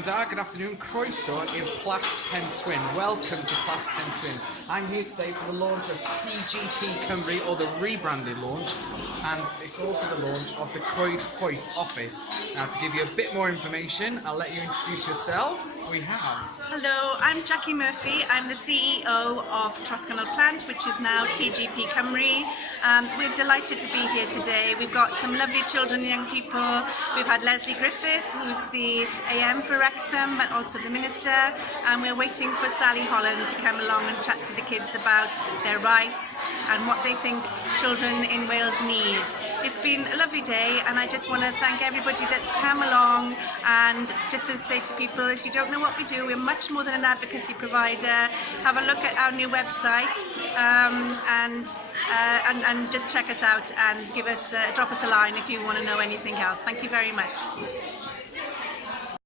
Pnawn da, good afternoon, croeso i'r Plas Pentwyn. Welcome to Plas Pentwyn. I'm here today for the launch of TGP Cymru, or the rebranded launch, and it's also the launch of the Coedpoeth office. Now, to give you a bit more information, I'll let you introduce yourself. We have... Hello, I'm Jackie Murphy. I'm the CEO of Troscanol Plant, which is now TGP Cymru. We're delighted to be here today. We've got some lovely children and young people. We've had Leslie Griffiths, who's the AM for Wrexham, but also the Minister, and we're waiting for Sally Holland to come along and chat to the kids about their rights and what they think children in Wales need. It's been a lovely day, and I just want to thank everybody that's come along, and just to say to people, if you don't know what we do, we're much more than an advocacy provider. Have a look at our new website and just check us out and drop us a line if you want to know anything else. Thank you very much.